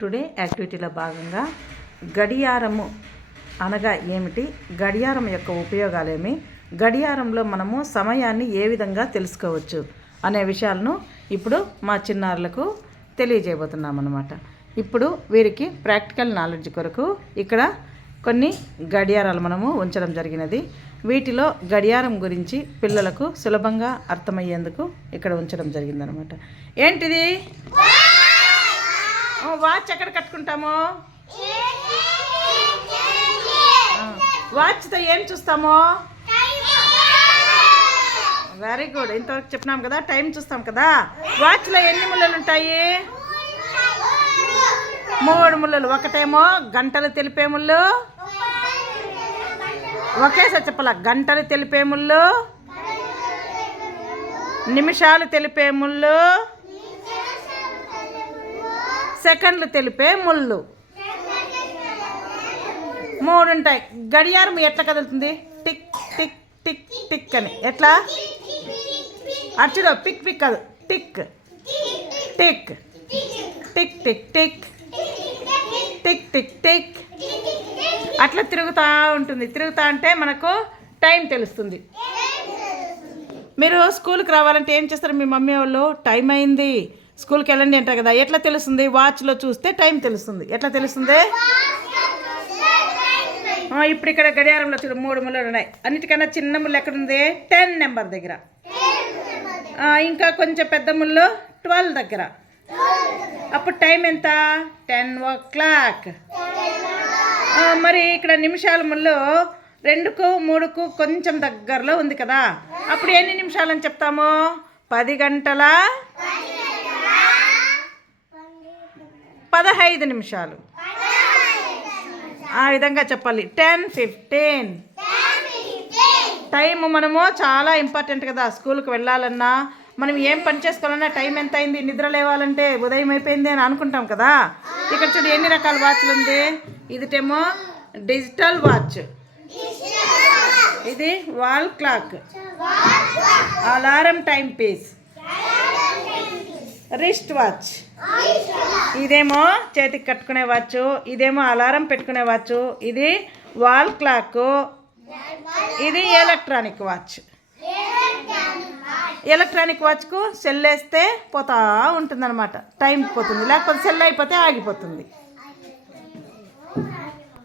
Today యాక్టివిటీలో భాగంగా గడియారము అనగా ఏమిటి, గడియారం యొక్క ఉపయోగాలేమి, గడియారంలో మనము సమయాన్ని ఏ విధంగా తెలుసుకోవచ్చు అనే విషయాలను ఇప్పుడు మా చిన్నారులకు తెలియజేయబోతున్నాం అన్నమాట. ఇప్పుడు వీరికి ప్రాక్టికల్ నాలెడ్జ్ కొరకు ఇక్కడ కొన్ని గడియారాలు మనము ఉంచడం జరిగినది. వీటిలో గడియారం గురించి పిల్లలకు సులభంగా అర్థమయ్యేందుకు ఇక్కడ ఉంచడం జరిగిందనమాట. ఏంటిది? వాచ్ ఎక్కడ కట్టుకుంటాము? వాచ్తో ఏం చూస్తాము? వెరీ గుడ్, ఇంతవరకు చెప్పినాం కదా, టైం చూస్తాం కదా. వాచ్లో ఎన్ని ముళ్ళలు ఉంటాయి? 3 ముళ్ళలు. ఒకటేమో గంటలు తెలిపే ముళ్ళు, ఒకేసారి చెప్పాల, గంటలు తెలిపే ముళ్ళు, నిమిషాలు తెలిపే ముళ్ళు, సెకండ్లు తెలిపే ముళ్ళు. 3 ఉంటాయి. గడియారం ఎట్లా కదులుతుంది? టిక్ టిక్ టిక్ టిక్ అని. ఎట్లా? అచ్చుడు పిక్ పిక్ కాదు, tick tick tick tick tick tick tick tick అట్లా తిరుగుతూ ఉంటుంది. తిరుగుతూ అంటే మనకు టైం తెలుస్తుంది. మీరు స్కూల్కి రావాలంటే ఏం చేస్తారు? మీ మమ్మీ వాళ్ళు టైం అయింది స్కూల్కి వెళ్ళండి అంటారు కదా. ఎట్లా తెలుస్తుంది? వాచ్లో చూస్తే టైం తెలుస్తుంది. ఎట్లా తెలుస్తుంది? ఇప్పుడు ఇక్కడ గడియారంలో చూడు 3 ముళ్ళలు ఉన్నాయి. అన్నిటికన్నా చిన్న ముళ్ళు ఎక్కడుంది? 10 నెంబర్ దగ్గర. ఇంకా కొంచెం పెద్ద ముళ్ళు 12 దగ్గర. అప్పుడు టైం ఎంత? 10 o'clock. మరి ఇక్కడ నిమిషాల ముళ్ళు 2కు 3కు కొంచెం దగ్గరలో ఉంది కదా. అప్పుడు ఎన్ని నిమిషాలు అని చెప్తాము? 10 గంటల 15 నిమిషాలు. ఆ విధంగా చెప్పాలి. 10:15. టైం మనము చాలా ఇంపార్టెంట్ కదా. స్కూల్కి వెళ్ళాలన్నా మనం ఏం పని చేసుకోవాలన్నా టైం ఎంత అయింది, నిద్ర లేవాలంటే ఉదయం అయిపోయింది అని అనుకుంటాం కదా. ఇక్కడ చూడు ఎన్ని రకాల వాచ్లు ఉంది. ఇదిటేమో డిజిటల్ వాచ్, ఇది wall clock, alarm time piece, wrist watch, ఇదేమో చేతికి కట్టుకునే వాచ్, ఇదేమో అలారం పెట్టుకునే వాచ్, ఇది వాల్ క్లాక్, ఇది ఎలక్ట్రానిక్ వాచ్. ఎలక్ట్రానిక్ వాచ్కు సెల్ వేస్తే పోతా ఉంటుందన్నమాట, టైం పోతుంది. లేకపోతే సెల్ అయిపోతే ఆగిపోతుంది.